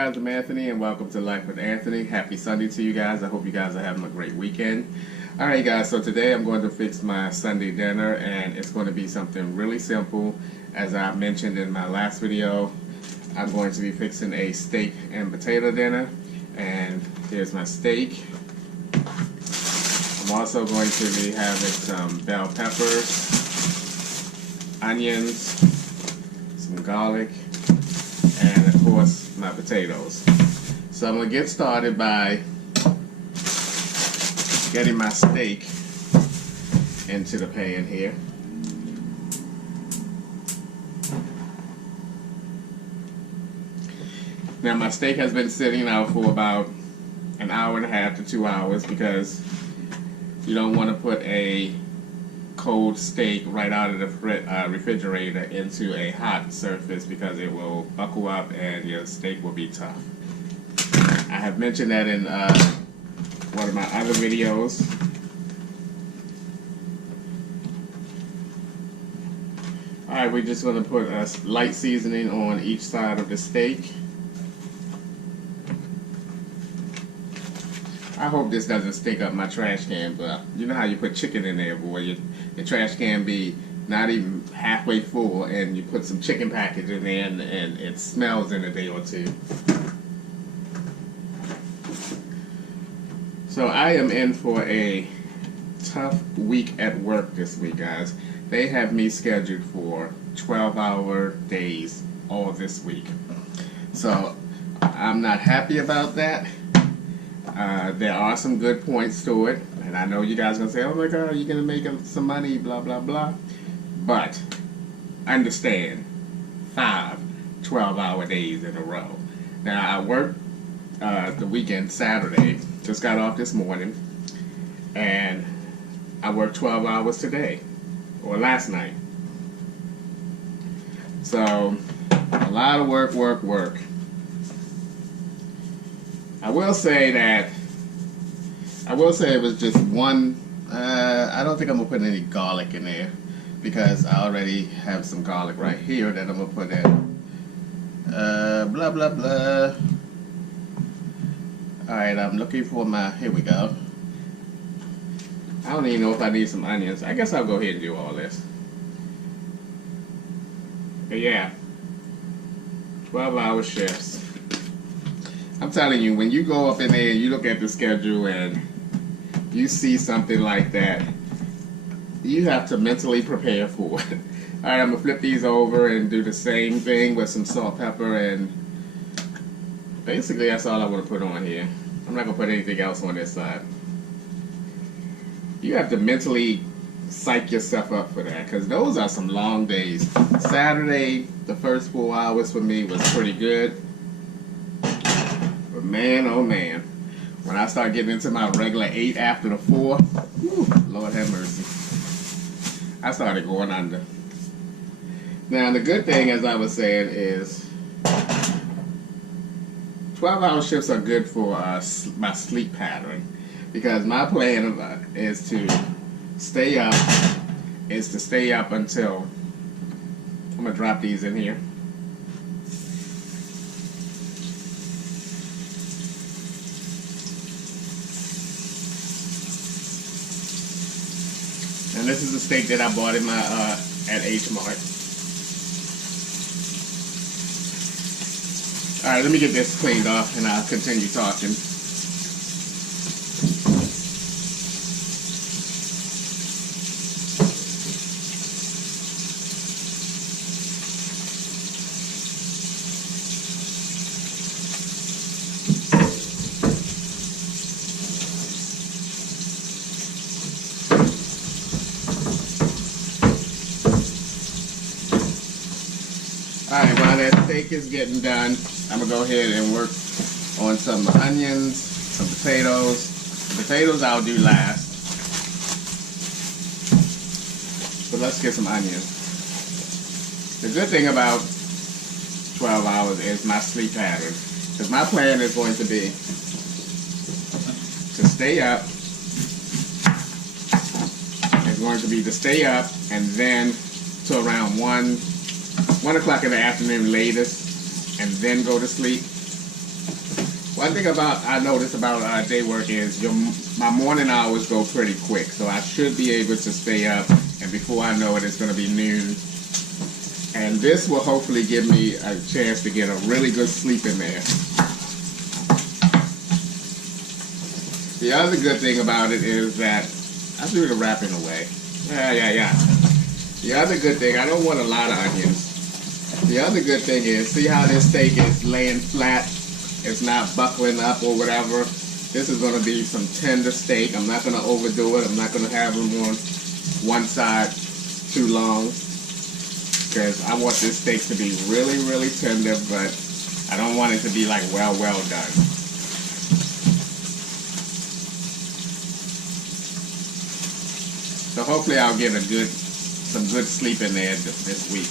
guys, I'm Anthony and welcome to Life with Anthony. Happy Sunday to you guys. I hope you guys are having a great weekend. Alright guys, so today I'm going to fix my Sunday dinner and it's going to be something really simple. As I mentioned in my last video, I'm going to be fixing a steak and potato dinner. And here's my steak. I'm also going to be having some bell peppers, onions, some garlic, and of course my potatoes. So I'm going to get started by getting my steak into the pan here. Now my steak has been sitting out for about an hour and a half to 2 hours because you don't want to put a cold steak right out of the refrigerator into a hot surface because it will buckle up and your steak will be tough. I have mentioned that in one of my other videos. Alright, we're just going to put a light seasoning on each side of the steak. I hope this doesn't stink up my trash can, but you know how you put chicken in there, boy. Your trash can be not even halfway full, and you put some chicken package in there, and it smells in a day or two. So I am in for a tough week at work this week, guys. They have me scheduled for 12-hour days all this week. So I'm not happy about that. There are some good points to it, and I know you guys are going to say, oh my God, you're going to make some money, blah, blah, blah. But understand, 5 12-hour days in a row. Now, I worked the weekend, Saturday, just got off this morning, and I worked 12 hours today, or last night. So, a lot of work. I will say it was just one. I don't think I'm gonna put any garlic in there because I already have some garlic right here that I'm gonna put in. Blah blah blah. Alright, I'm looking for my. Here we go. I don't even know if I need some onions. I guess I'll go ahead and do all this. But yeah, 12-hour shifts. I'm telling you, when you go up in there and you look at the schedule and you see something like that, you have to mentally prepare for it. Alright, I'm going to flip these over and do the same thing with some salt, pepper, and basically that's all I want to put on here. I'm not going to put anything else on this side. You have to mentally psych yourself up for that because those are some long days. Saturday, the first 4 hours for me was pretty good. Man, oh man, when I start getting into my regular 8 after the 4, whew, Lord have mercy, I started going under. Now the good thing, as I was saying, is 12-hour shifts are good for my sleep pattern because my plan is to stay up until, I'm going to drop these in here. And this is the steak that I bought in my at H Mart. Alright, let me get this cleaned off and I'll continue talking. Alright, while that steak is getting done, I'm going to go ahead and work on some onions, some potatoes. The potatoes I'll do last. But let's get some onions. The good thing about 12 hours is my sleep pattern. Because my plan is going to be to stay up. It's going to be to stay up and then to around 1 o'clock in the afternoon latest, and then go to sleep. One thing I notice about day work is my morning hours go pretty quick, so I should be able to stay up, and before I know it, it's going to be noon. And this will hopefully give me a chance to get a really good sleep in there. The other good thing about it is that I threw the wrapping away. Yeah. The other good thing, I don't want a lot of onions. The other good thing is, see how this steak is laying flat? It's not buckling up or whatever. This is going to be some tender steak. I'm not going to overdo it. I'm not going to have them on one side too long, because I want this steak to be really, really tender, but I don't want it to be like well done. So hopefully I'll get some good sleep in there this week.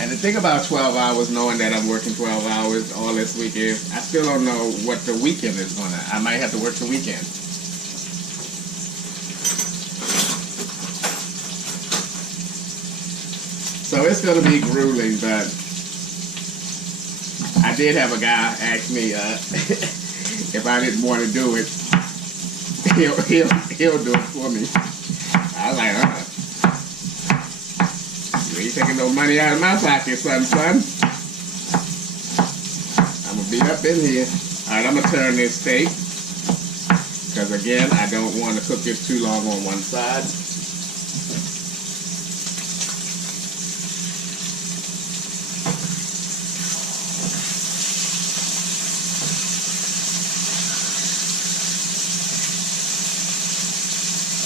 And the thing about 12 hours, knowing that I'm working 12 hours all this week, is I still don't know what the weekend is gonna. I might have to work the weekend. So it's gonna be grueling, but I did have a guy ask me if I didn't want to do it, he'll do it for me. I was like, you ain't taking no money out of my pocket, son. I'm gonna be up in here. Alright, I'm gonna turn this steak, because again, I don't want to cook it too long on one side.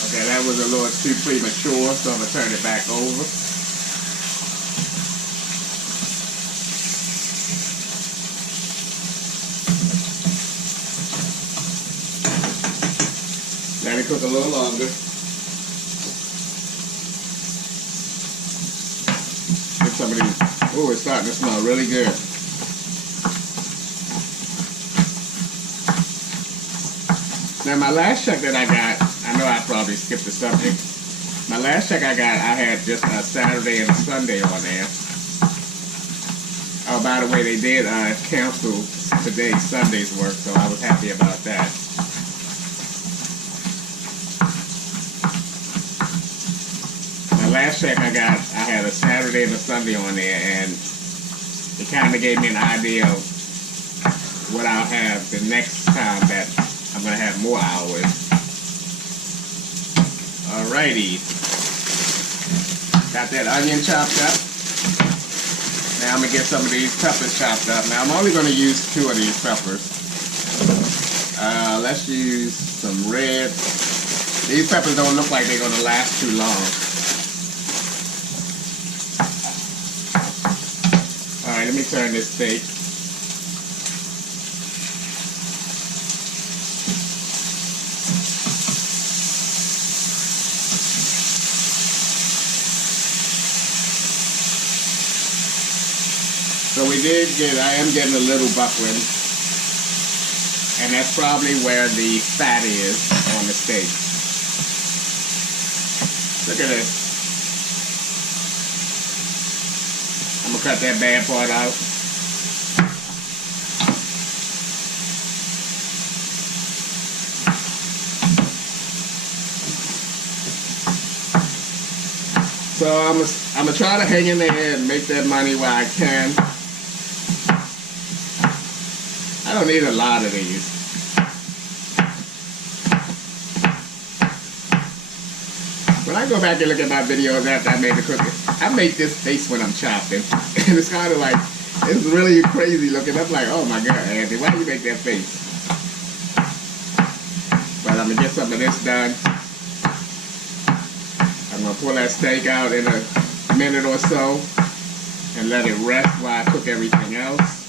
Okay, that was a little too premature, so I'm gonna turn it back over. Let it cook a little longer. Get some of these. Oh, it's starting to smell really good. Now my last check that I got, I know I probably skipped the subject. My last check I got, I had just a Saturday and a Sunday on there. Oh, by the way, they did cancel today's Sunday's work, so I was happy about that. Last check I got, I had a Saturday and a Sunday on there, and it kind of gave me an idea of what I'll have the next time that I'm going to have more hours. Alrighty. Got that onion chopped up. Now I'm going to get some of these peppers chopped up. Now I'm only going to use 2 of these peppers. Let's use some red. These peppers don't look like they're going to last too long. Alright, let me turn this steak. So I am getting a little buckling, and that's probably where the fat is on the steak. Look at this. I'm gonna cut that bad part out. So I'm gonna try to hang in there and make that money while I can. I don't need a lot of these. When I go back and look at my videos after I made the cookie, I make this face when I'm chopping. And it's kind of like, it's really crazy looking. I'm like, oh my God, Andy, why do you make that face? But I'm going to get some of this done. I'm going to pull that steak out in a minute or so and let it rest while I cook everything else.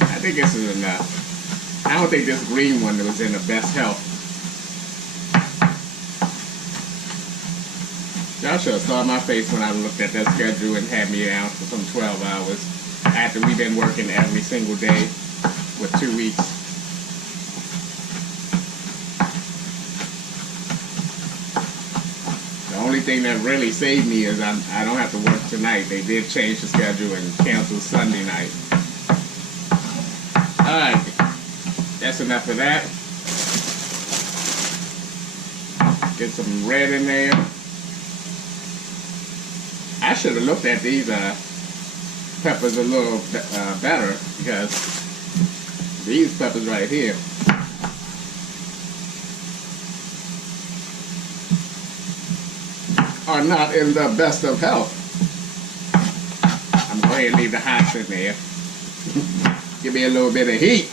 I think this is enough. I don't think this green one was in the best health. Y'all should have saw my face when I looked at that schedule and had me out for some 12 hours after we've been working every single day for 2 weeks. The only thing that really saved me is I don't have to work tonight. They did change the schedule and cancel Sunday night. Alright, that's enough of that. Get some red in there. I should have looked at these peppers a little better, because these peppers right here are not in the best of health. I'm going to leave the hots in there. Give me a little bit of heat.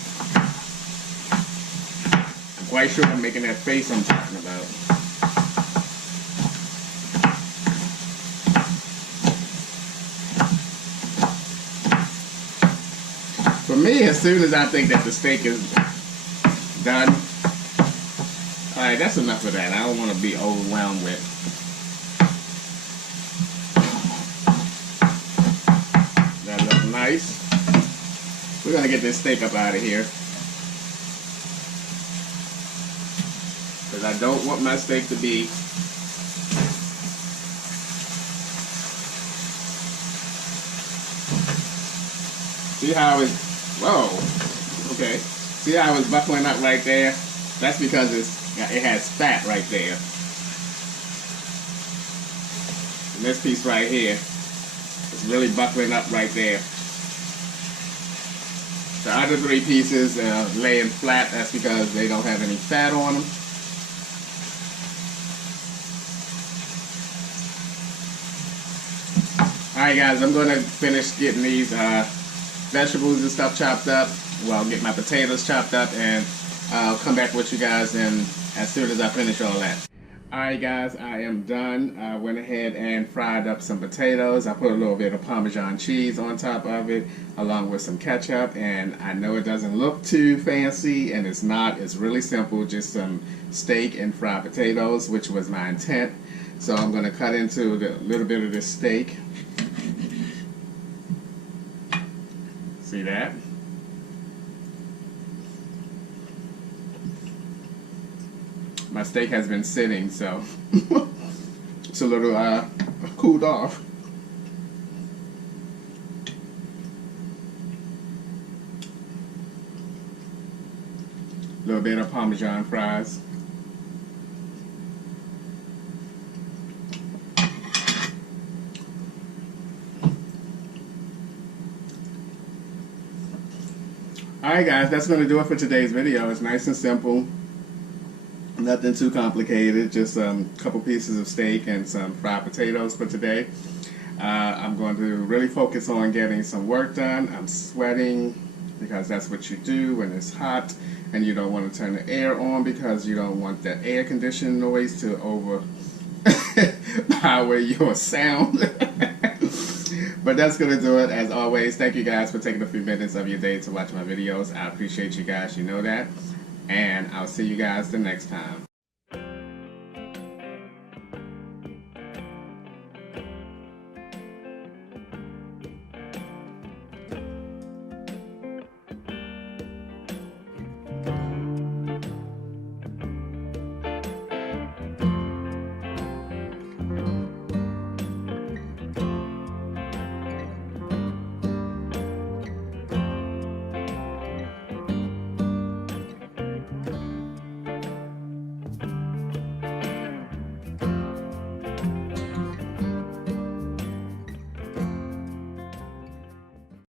I'm quite sure I'm making that face I'm talking about. For me, as soon as I think that the steak is done, alright, that's enough of that. I don't want to be overwhelmed with. That looks nice. We're going to get this steak up out of here, because I don't want my steak to be see how it's, whoa, okay. See how it's buckling up right there? That's because it has fat right there. And this piece right here is really buckling up right there. The other three pieces laying flat. That's because they don't have any fat on them. Alright guys, I'm going to finish getting these vegetables and stuff chopped up. Well, get my potatoes chopped up, and I'll come back with you guys as soon as I finish all that. Alright guys, I am done. I went ahead and fried up some potatoes. I put a little bit of Parmesan cheese on top of it, along with some ketchup, and I know it doesn't look too fancy, and it's not. It's really simple, just some steak and fried potatoes, which was my intent. So I'm going to cut into a little bit of this steak. See that? My steak has been sitting, so it's a little cooled off. A little bit of Parmesan fries. Alright guys, that's going to do it for today's video. It's nice and simple. Nothing too complicated, just a couple pieces of steak and some fried potatoes for today. I'm going to really focus on getting some work done. I'm sweating because that's what you do when it's hot and you don't want to turn the air on, because you don't want that air conditioning noise to overpower your sound. But that's going to do it. As always, thank you guys for taking a few minutes of your day to watch my videos. I appreciate you guys, you know that. And I'll see you guys the next time.